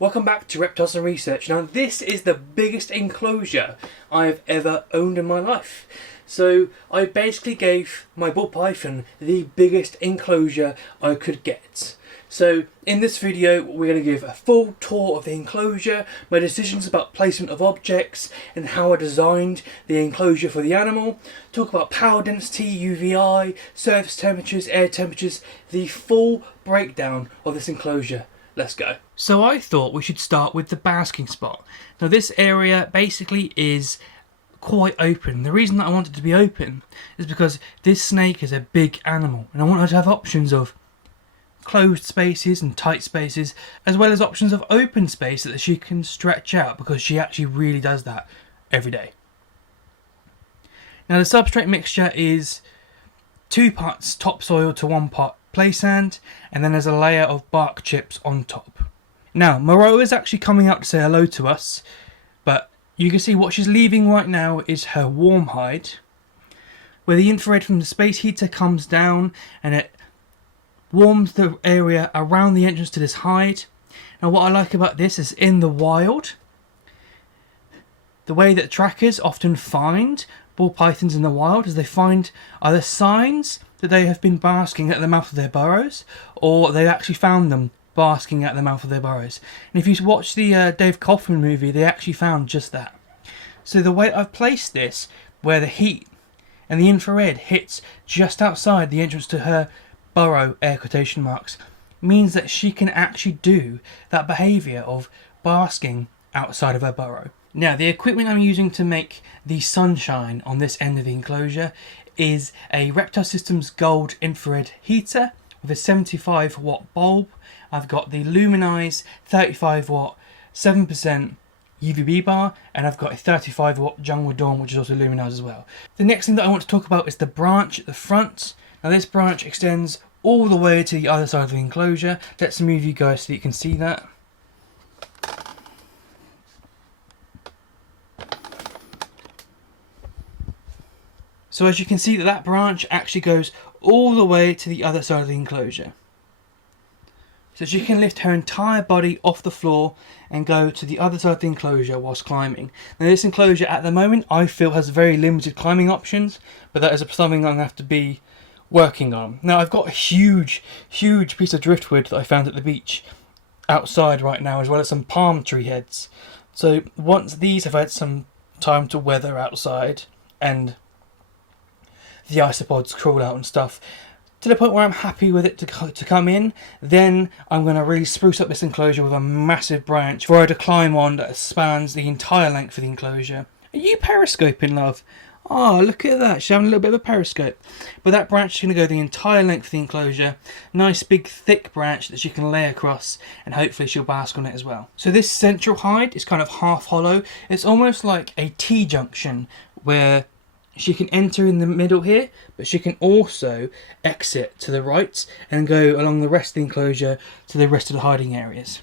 Welcome back to Reptiles and Research. Now this is the biggest enclosure I've ever owned in my life. So I basically gave my ball python the biggest enclosure I could get. So in this video we're going to give a full tour of the enclosure, my decisions about placement of objects and how I designed the enclosure for the animal, talk about power density, UVI, surface temperatures, air temperatures, the full breakdown of this enclosure. Let's go. So I thought we should start with the basking spot. Now this area basically is quite open. The reason that I want it to be open is because this snake is a big animal and I want her to have options of closed spaces and tight spaces, as well as options of open space that she can stretch out, because she actually really does that every day. Now the substrate mixture is 2 parts topsoil to 1 part play sand, and then there's a layer of bark chips on top. Now Moreau is actually coming out to say hello to us, but you can see what she's leaving right now is her warm hide, where the infrared from the space heater comes down and it warms the area around the entrance to this hide. Now what I like about this is in the wild, the way that trackers often find ball pythons in the wild is they find either signs that they have been basking at the mouth of their burrows, or they actually found them basking at the mouth of their burrows. And if you watch the Dave Kaufman movie, they actually found just that. So the way I've placed this, where the heat and the infrared hits just outside the entrance to her burrow, air quotation marks, means that she can actually do that behaviour of basking outside of her burrow. Now the equipment I'm using to make the sunshine on this end of the enclosure is a Reptile Systems Gold infrared heater with a 75 watt bulb. I've got the Luminize 35 watt 7% UVB bar, and I've got a 35 watt Jungle Dawn, which is also Luminize as well. The next thing that I want to talk about is the branch at the front. Now this branch extends all the way to the other side of the enclosure. Let's move you guys so that you can see that. So as you can see, that branch actually goes all the way to the other side of the enclosure. So she can lift her entire body off the floor and go to the other side of the enclosure whilst climbing. Now this enclosure at the moment I feel has very limited climbing options, but that is something I'm going to have to be working on. Now I've got a huge piece of driftwood that I found at the beach outside right now, as well as some palm tree heads. So once these have had some time to weather outside and the isopods crawl out and stuff, to the point where I'm happy with it to come in, then I'm going to really spruce up this enclosure with a massive branch for her to climb on that spans the entire length of the enclosure. Are you periscoping, love? Oh, look at that, she's having a little bit of a periscope. But that branch is going to go the entire length of the enclosure. Nice big thick branch that she can lay across, and hopefully she'll bask on it as well. So this central hide is kind of half hollow. It's almost like a T-junction where she can enter in the middle here, but she can also exit to the right and go along the rest of the enclosure to the rest of the hiding areas.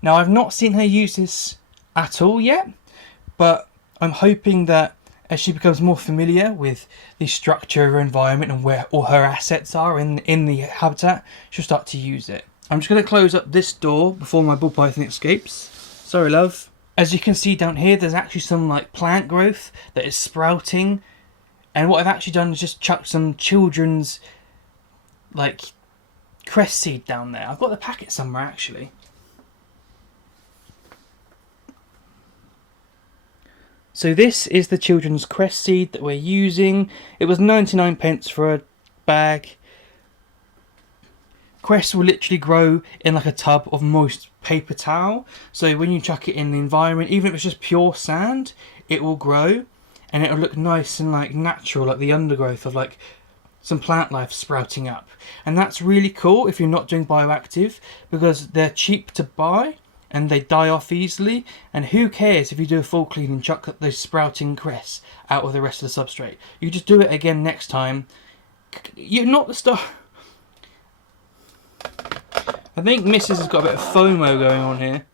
Now I've not seen her use this at all yet, but I'm hoping that as she becomes more familiar with the structure of her environment and where all her assets are in the habitat, she'll start to use it. I'm just going to close up this door before my ball python escapes. Sorry, love. As you can see down here, there's actually some like plant growth that is sprouting, and what I've actually done is just chucked some children's like cress seed down there. I've got the packet somewhere actually. So this is the children's cress seed that we're using. It was 99p for a bag. Cress will literally grow in like a tub of moist paper towel. So when you chuck it in the environment, even if it's just pure sand, it will grow and it'll look nice and like natural, like the undergrowth of like some plant life sprouting up. And that's really cool if you're not doing bioactive, because they're cheap to buy and they die off easily, and who cares if you do a full clean and chuck those sprouting cress out of the rest of the substrate. You just do it again next time. You're not the stuff. I think Mrs. has got a bit of FOMO going on here.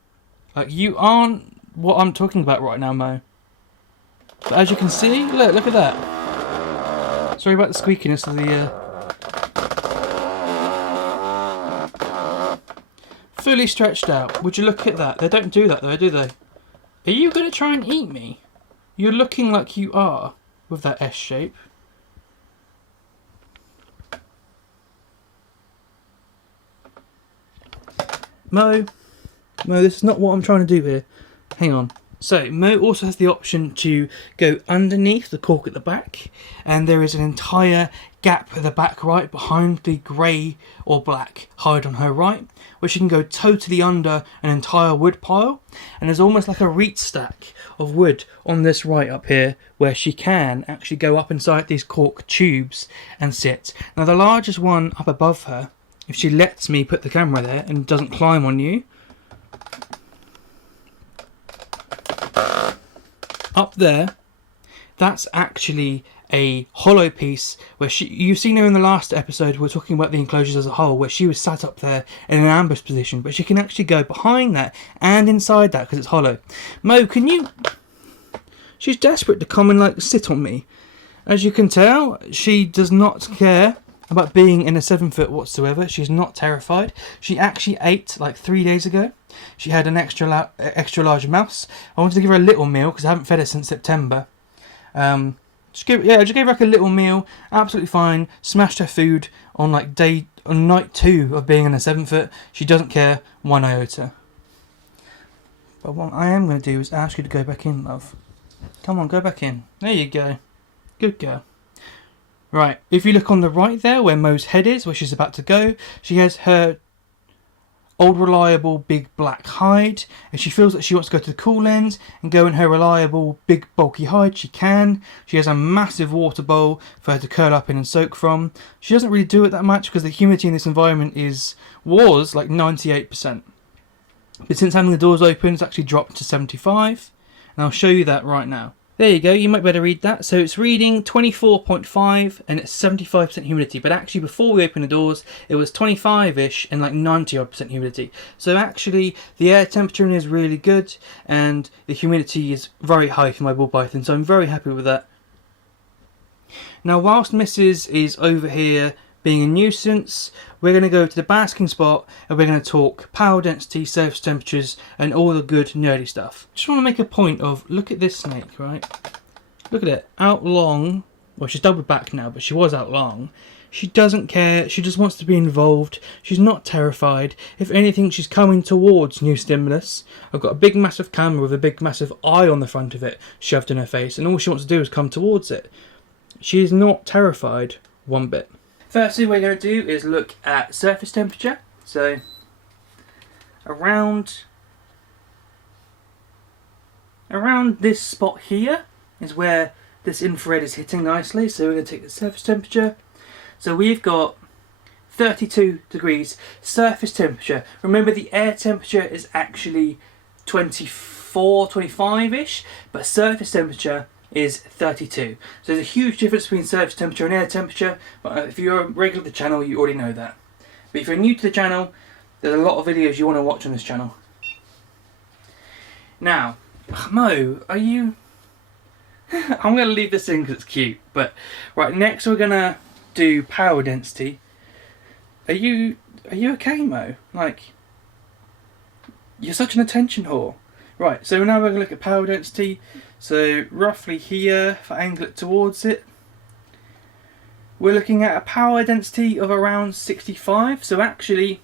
Like, you aren't what I'm talking about right now, Mo. But as you can see, look at that. Sorry about the squeakiness of the fully stretched out. Would you look at that? They don't do that though, do they? Are you going to try and eat me? You're looking like you are with that S shape. Mo, this is not what I'm trying to do here. Hang on. So, Mo also has the option to go underneath the cork at the back, and there is an entire gap at the back right behind the grey or black hide on her right, where she can go totally under an entire wood pile, and there's almost like a reach stack of wood on this right up here, where she can actually go up inside these cork tubes and sit. Now the largest one up above her, if she lets me put the camera there and doesn't climb on you, up there, that's actually a hollow piece where you've seen her in the last episode, we're talking about the enclosures as a whole, where she was sat up there in an ambush position, but she can actually go behind that and inside that because it's hollow. Mo, can you... She's desperate to come and like sit on me. As you can tell, she does not care about being in a 7 foot whatsoever. She's not terrified. She actually ate like 3 days ago. She had an extra large mouse. I wanted to give her a little meal because I haven't fed her since September. Just gave her like a little meal. Absolutely fine. Smashed her food on night 2 of being in a 7 foot. She doesn't care one iota. But what I am going to do is ask you to go back in, love. Come on, go back in. There you go. Good girl. Right, if you look on the right there where Mo's head is, where she's about to go, she has her old reliable big black hide. If she feels that she wants to go to the cool end and go in her reliable big bulky hide, she can. She has a massive water bowl for her to curl up in and soak from. She doesn't really do it that much because the humidity in this environment was like 98%. But since having the doors open, it's actually dropped to 75. And I'll show you that right now. There you go, you might better read that. So it's reading 24.5 and it's 75% humidity. But actually before we opened the doors, it was 25-ish and like 90% humidity. So actually the air temperature in here is really good and the humidity is very high for my ball python. So I'm very happy with that. Now whilst Mrs. is over here being a nuisance, we're going to go to the basking spot and we're going to talk power density, surface temperatures and all the good nerdy stuff. Just want to make a point of, look at this snake, right? Look at it, out long. Well, she's doubled back now, but she was out long. She doesn't care, she just wants to be involved. She's not terrified. If anything, she's coming towards new stimulus. I've got a big massive camera with a big massive eye on the front of it shoved in her face, and all she wants to do is come towards it. She is not terrified one bit. Firstly, what we're going to do is look at surface temperature. So, around this spot here is where this infrared is hitting nicely. So we're going to take the surface temperature. So we've got 32 degrees surface temperature. Remember, the air temperature is actually 24, 25-ish, but surface temperature is 32. So there's a huge difference between surface temperature and air temperature, but if you're a regular to the channel, you already know that. But if you're new to the channel, there's a lot of videos you want to watch on this channel. Now, Mo, are you... I'm going to leave this in because it's cute, but right, next we're going to do power density. Are you okay, Mo? Like, you're such an attention whore. Right, so now we're going to look at power density. So roughly here, if I angle it towards it, we're looking at a power density of around 65. So actually,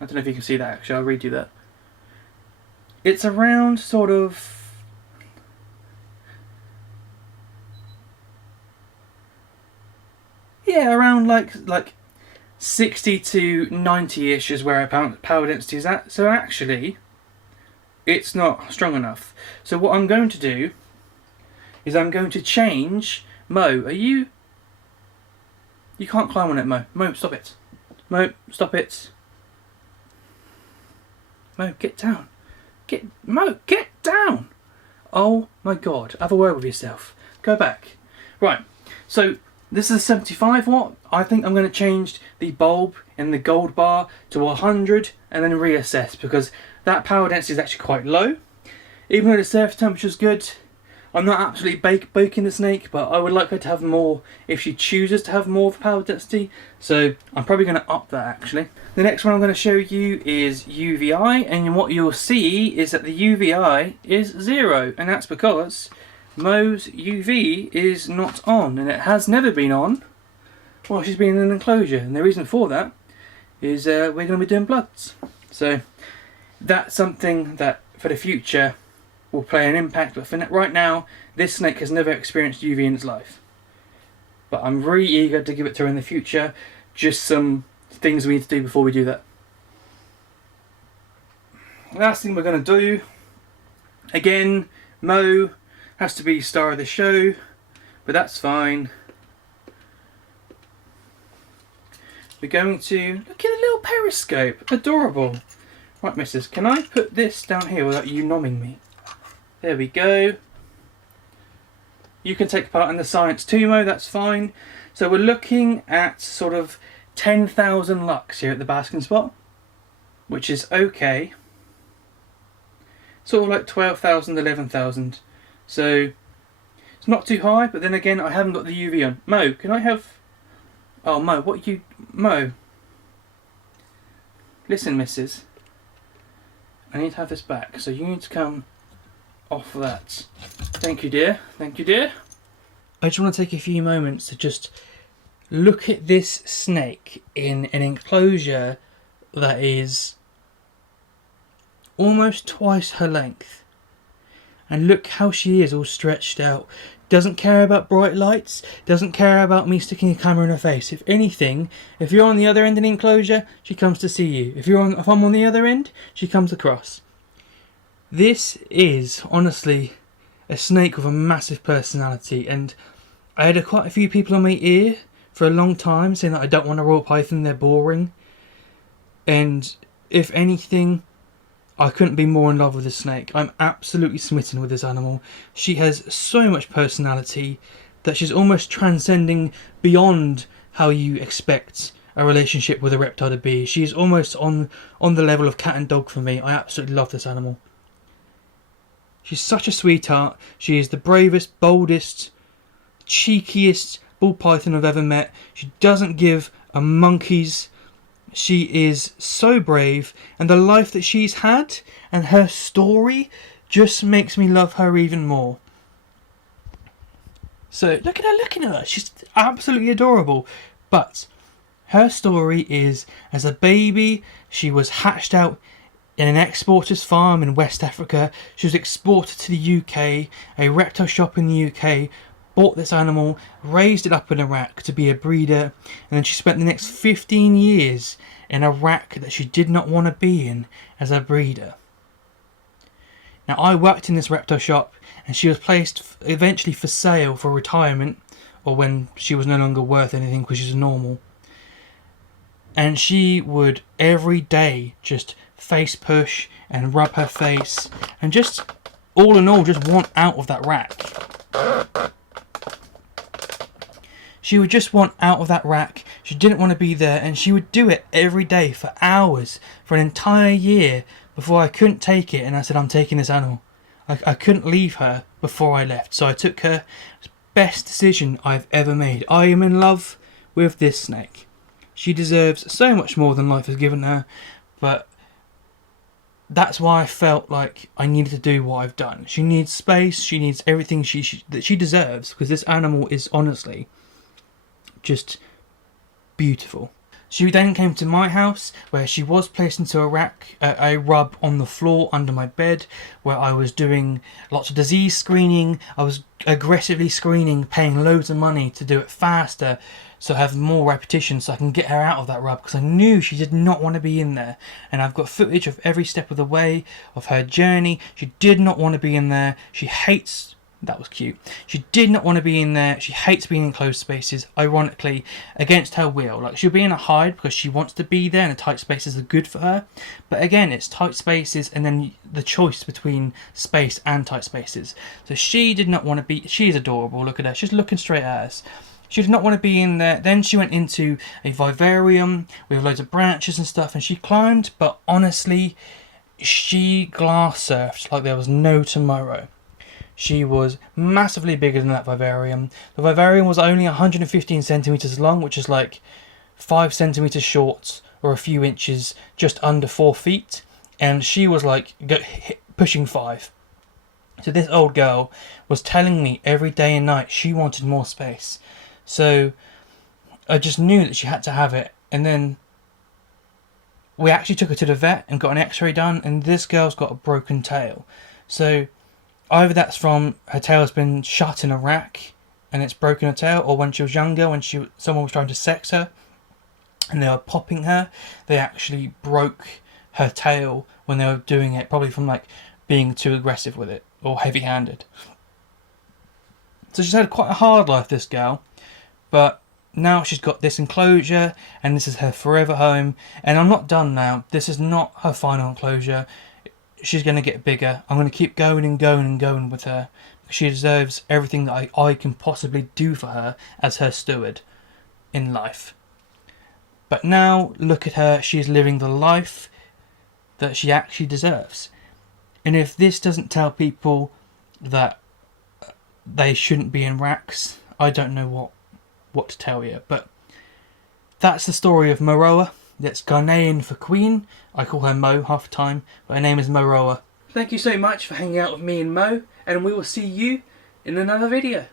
I don't know if you can see that actually, I'll read you that. It's around sort of... yeah, around like 60 to 90-ish is where our power density is at. So actually, it's not strong enough. So what I'm going to do is I'm going to change... Mo, are you... You can't climb on it, Mo. Mo, stop it. Mo, stop it. Mo, get down. Mo, get down! Oh my god, have a word with yourself. Go back. Right, so this is a 75 watt. I think I'm going to change the bulb in the gold bar to 100 and then reassess, because that power density is actually quite low. Even though the surface temperature is good, I'm not absolutely baking the snake, but I would like her to have more if she chooses to have more of power density. So I'm probably going to up that actually. The next one I'm going to show you is UVI, and what you'll see is that the UVI is 0, and that's because Mo's UV is not on, and it has never been on while she's been in an enclosure. And the reason for that is we're going to be doing bloods. So that's something that for the future will play an impact, but for right now this snake has never experienced UV in its life. But I'm really eager to give it to her in the future. Just some things we need to do before we do that. Last thing we're going to do, again, Mo has to be star of the show, but that's fine. We're going to look at a little periscope. Adorable. Right, missus, can I put this down here without you nomming me? There we go. You can take part in the science too, Mo, that's fine. So we're looking at sort of 10,000 lux here at the Basking Spot, which is okay. Sort of like 12,000, 11,000. So it's not too high, but then again, I haven't got the UV on. Mo, can I have... Oh, Mo, what you... Mo. Listen, missus. I need to have this back, so you need to come off that. Thank you, dear. Thank you, dear. I just want to take a few moments to just look at this snake in an enclosure that is almost twice her length. And look how she is all stretched out. Doesn't care about bright lights, doesn't care about me sticking a camera in her face. If anything, if you're on the other end of the enclosure, she comes to see you. If I'm on the other end, she comes across. This is honestly a snake with a massive personality, and I had quite a few people on my ear for a long time saying that I don't want a royal python, they're boring. And if anything, I couldn't be more in love with this snake. I'm absolutely smitten with this animal. She has so much personality that she's almost transcending beyond how you expect a relationship with a reptile to be. She's almost on the level of cat and dog for me. I absolutely love this animal. She's such a sweetheart. She is the bravest, boldest, cheekiest bull python I've ever met. She doesn't give a monkey's. She is so brave, and the life that she's had and her story just makes me love her even more. So look at her looking at her. She's absolutely adorable. But her story is, as a baby, she was hatched out in an exporter's farm in West Africa. She was exported to the UK. A reptile shop in the UK bought this animal, raised it up in Iraq to be a breeder, and then she spent the next 15 years in a rack that she did not want to be in as a breeder. Now, I worked in this reptile shop, and she was placed eventually for sale for retirement, or when she was no longer worth anything because she was normal. And she would every day just face push and rub her face, and just all in all just want out of that rack. She would just want out of that rack. She didn't want to be there, and she would do it every day for hours, for an entire year, before I couldn't take it, and I said, I'm taking this animal. I couldn't leave her before I left, so I took her. Best decision I've ever made. I am in love with this snake. She deserves so much more than life has given her, but that's why I felt like I needed to do what I've done. She needs space, she needs everything that she deserves, because this animal is honestly just beautiful. She then came to my house, where she was placed into a rack, a rub on the floor under my bed, where I was doing lots of disease screening. I was aggressively screening, paying loads of money to do it faster, so I have more repetition, so I can get her out of that rub, because I knew she did not want to be in there. And I've got footage of every step of the way of her journey. She did not want to be in there. She hates... That was cute. She did not want to be in there. She hates being in closed spaces, ironically, against her will. Like, she'll be in a hide because she wants to be there, and the tight spaces are good for her. But again, it's tight spaces and then the choice between space and tight spaces. So she did not want to be... She is adorable. Look at her. She's looking straight at us. She did not want to be in there. Then she went into a vivarium with loads of branches and stuff, and she climbed, but honestly, she glass surfed like there was no tomorrow. she was massively bigger than that vivarium. The vivarium was only 115 centimeters long, which is like 5 centimeters short or a few inches just under 4 feet, and she was like pushing 5. So this old girl was telling me every day and night she wanted more space. So I just knew that she had to have it. And then we actually took her to the vet and got an x-ray done, and this girl's got a broken tail. So either that's from her tail's been shut in a rack and it's broken her tail, or when she was younger, when someone was trying to sex her and they were popping her, they actually broke her tail when they were doing it, probably from like being too aggressive with it or heavy-handed. So she's had quite a hard life, this girl, but now she's got this enclosure and this is her forever home. And I'm not done now. This is not her final enclosure. She's going to get bigger. I'm going to keep going and going and going with her. She deserves everything that I can possibly do for her as her steward in life. But now look at her. She's living the life that she actually deserves. And if this doesn't tell people that they shouldn't be in racks, I don't know what to tell you. But that's the story of Moroa. That's Ghanaian for queen. I call her Mo half the time, but her name is Moroa. Thank you so much for hanging out with me and Mo, and we will see you in another video.